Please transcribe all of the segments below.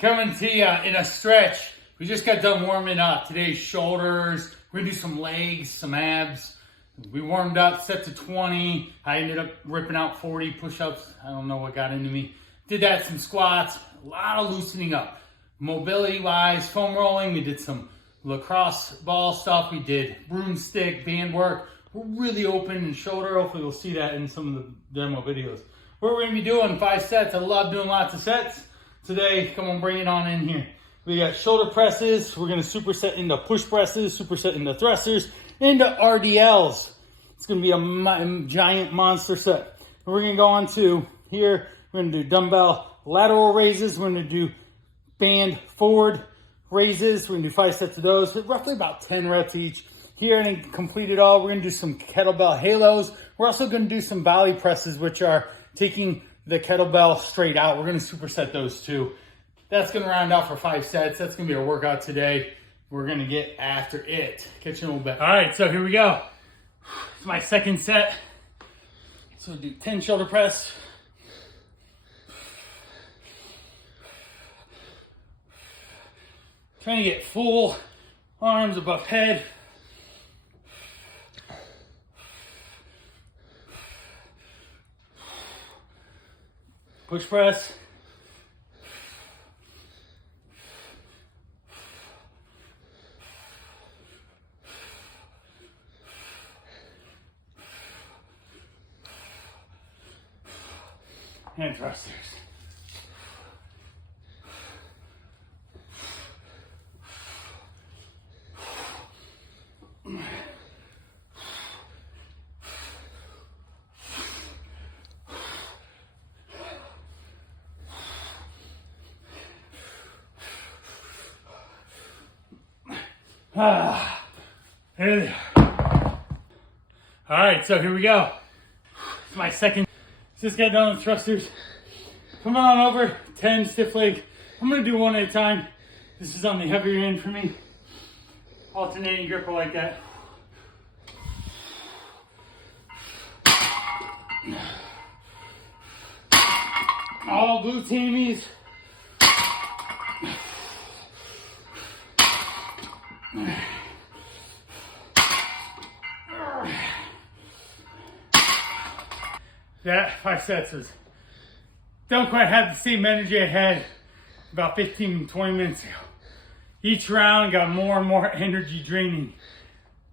Coming to you in a stretch. We just got done warming up. Today's shoulders. We're gonna do some legs, some abs. We warmed up, set to 20. I ended up ripping out 40 push-ups. I don't know what got into me. Did that, some squats, a lot of loosening up. Mobility-wise, foam rolling. We did some lacrosse ball stuff. We did broomstick, band work. We're really open in shoulder. Hopefully we'll see that in some of the demo videos. What we're gonna be doing, 5 sets. I love doing lots of sets. Today, come on, bring it on in here. We got shoulder presses. We're gonna superset into push presses, superset into thrusters, into RDLs. It's gonna be a giant monster set. And we're gonna go on to here. We're gonna do dumbbell lateral raises. We're gonna do band forward raises. We're gonna do 5 sets of those, roughly about 10 reps each. Here, and complete it all, we're gonna do some kettlebell halos. We're also gonna do some valley presses, which are taking the kettlebell straight out. We're gonna superset those too. That's gonna round out for 5 sets. That's gonna be our workout today. We're gonna get after it. Catch you in a little bit. All right, so here we go. It's my second set. So we'll do 10 shoulder press. Trying to get full arms above head. Push press. And thrusters. There they are. All right, so here we go. It's my second. Just got done with thrusters. Come on over, 10 stiff leg. I'm gonna do one at a time. This is on the heavier end for me. Alternating gripper like that. All glute hammies. That 5 sets was, don't quite have the same energy I had about 15, 20 minutes ago. Each round got more and more energy draining.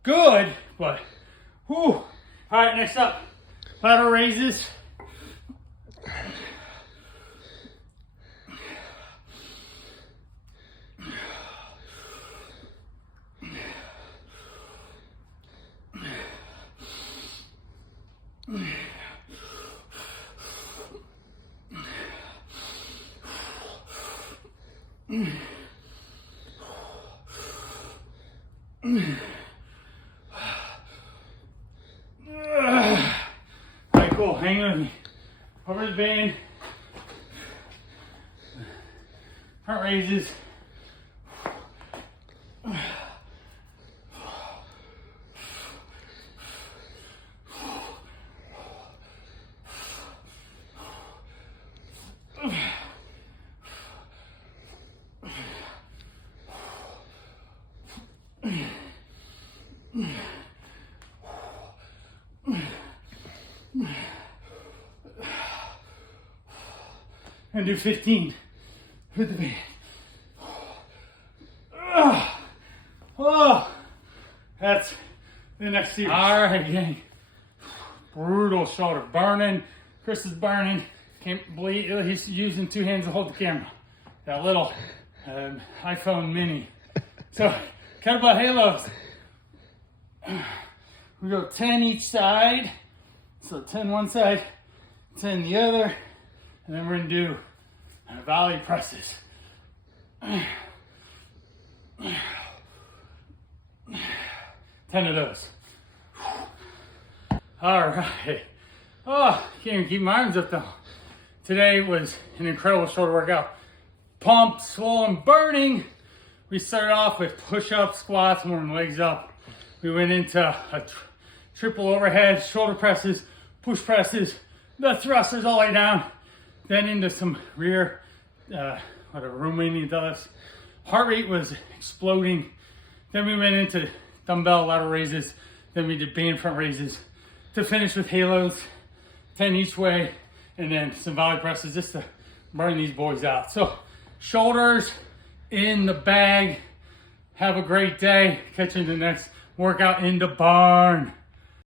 Good, but whew. All right, next up, lateral raises. Alright, cool, hang with me. Over the band. Front raises. And do 15 with the band. Oh, that's the next series. All right, gang. Brutal shoulder burning. Chris is burning. Can't believe he's using 2 hands to hold the camera. That little iPhone mini. So, kettlebell halos. We go 10 each side. So 10 one side, 10 the other. And then we're gonna do valley presses. 10 of those. All right. Oh, can't even keep my arms up though. Today was an incredible shoulder workout. Pumped, swollen, burning. We started off with push-ups, squats, warming legs up. We went into a triple overhead, shoulder presses, push presses, the thrusters all the way down. Then into some rear whatever, Romanian deadlifts. Heart rate was exploding. Then we went into dumbbell lateral raises. Then we did band front raises to finish with halos, 10 each way, and then some volley presses just to burn these boys out. So shoulders in the bag. Have a great day. Catch you in the next workout in the barn.